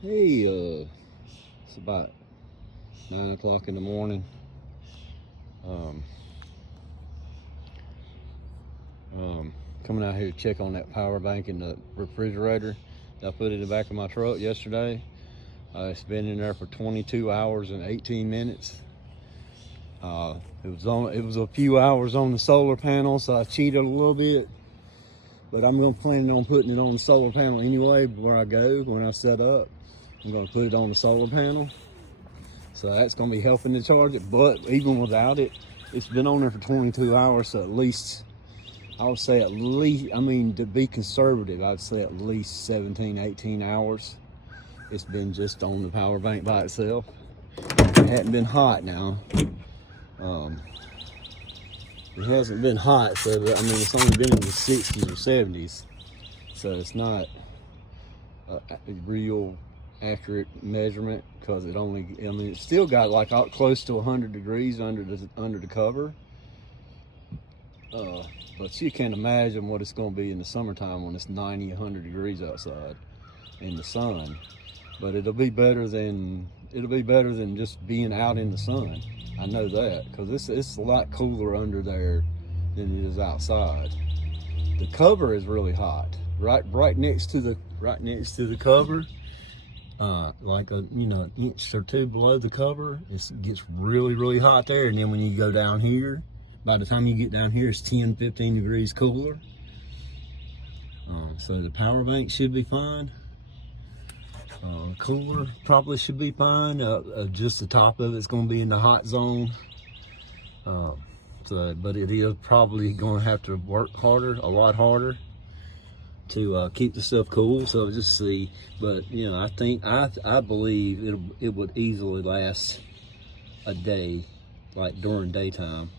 Hey, it's about 9 o'clock in the morning. Um, Coming out here to check on that power bank in the refrigerator that I put in the back of my truck yesterday. It's been in there for 22 hours and 18 minutes. It was a few hours on the solar panel, so I cheated a little bit. But I'm planning on putting it on the solar panel anyway. Where I go, when I set up, I'm going to put it on the solar panel. So that's going to be helping to charge it. But even without it, it's been on there for 22 hours. So at least, I would say at least, I mean, to be conservative, I'd say at least 17, 18 hours. It's been just on the power bank by itself. It hadn't been hot now. It hasn't been hot, so I mean, it's only been in the 60s or 70s. So it's not a real accurate measurement, because it only, I mean, it's still got like close to 100 degrees under the cover. But you can't imagine what it's going to be in the summertime when it's 90, 100 degrees outside in the sun. But it'll be better than just being out in the sun. I know that, because it's a lot cooler under there than it is outside. The cover is really hot. Right next to the cover, like an inch or two below the cover, it gets really hot there. And then when you go down here, by the time you get down here, it's 10, 15 degrees cooler. So the power bank should be fine. Cooler probably should be fine. Just the top of it's going to be in the hot zone. But it is probably going to have to work harder, a lot harder, to keep the stuff cool. So just see. But I believe it would easily last a day, like during daytime.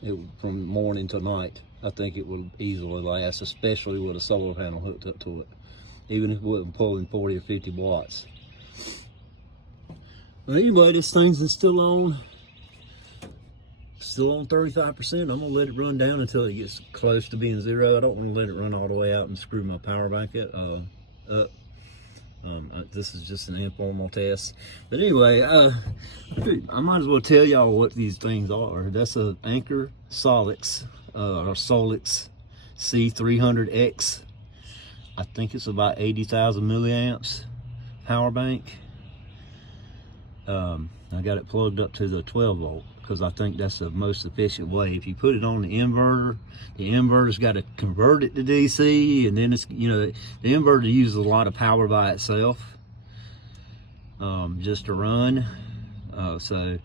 From morning to night, I think it would easily last, especially with a solar panel hooked up to it, even if it wasn't pulling 40 or 50 watts. But anyway, this thing's still on 35%. I'm gonna let it run down until it gets close to being zero. I don't want to let it run all the way out and screw my power bank up. This is just an informal test. But anyway, I might as well tell y'all what these things are. That's a Anker Solix, or Solix C300X. I think it's about 80,000 milliamps power bank. I got it plugged up to the 12 volt because I think that's the most efficient way. If you put it on the inverter's got to convert it to DC, and then the inverter uses a lot of power by itself, just to run. So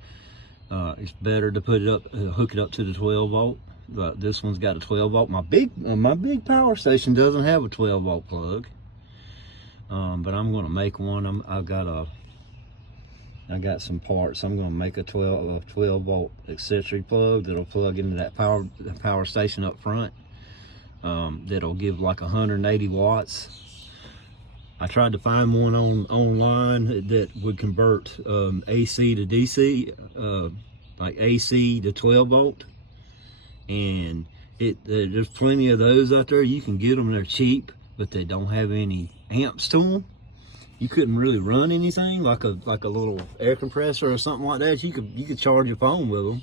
it's better to put it up, hook it up to the 12 volt. But this one's got a 12 volt. My big power station doesn't have a 12 volt plug, but I'm going to make one. I got some parts. I'm going to make a 12 volt accessory plug that'll plug into that power station up front. That'll give like 180 watts. I tried to find one online that would convert AC to DC, like AC to 12 volt, and there's plenty of those out there. You can get them. They're cheap, but they don't have any amps to them. You couldn't really run anything like a little air compressor or something like that. You could charge your phone with them,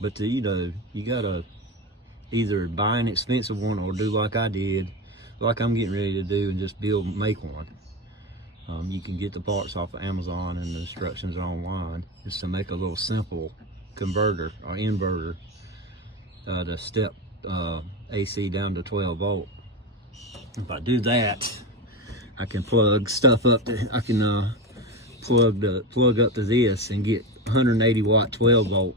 but you gotta either buy an expensive one or do like I did, like I'm getting ready to do, and just make one. You can get the parts off of Amazon, and the instructions are online. Just to make a little simple converter or inverter to step AC down to 12 volt. If I do that, I can plug stuff up. I can plug up to this and get 180 watt 12 volt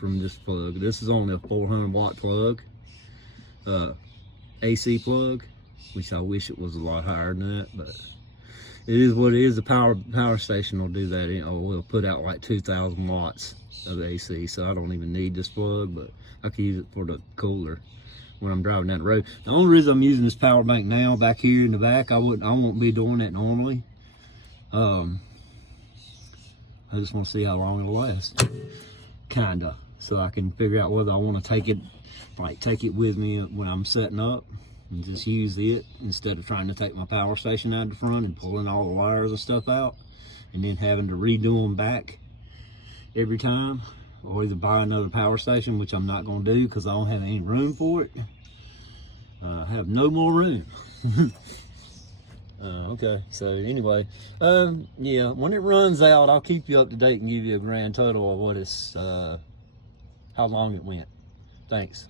from this plug. This is only a 400 watt plug, AC plug, which I wish it was a lot higher than that, but it is what it is. The power station will do that. It will put out like 2,000 watts of AC, so I don't even need this plug, but I can use it for the cooler when I'm driving down the road. The only reason I'm using this power bank now back here in the back, I won't be doing that normally. I just want to see how long it'll last, kinda, so I can figure out whether I want to take it with me when I'm setting up and just use it instead of trying to take my power station out the front and pulling all the wires and stuff out. and then having to redo them back every time, or either buy another power station, which I'm not going to do because I don't have any room for it. I have no more room. Okay, so anyway, yeah, when it runs out, I'll keep you up to date and give you a grand total of what it's, how long it went. Thanks.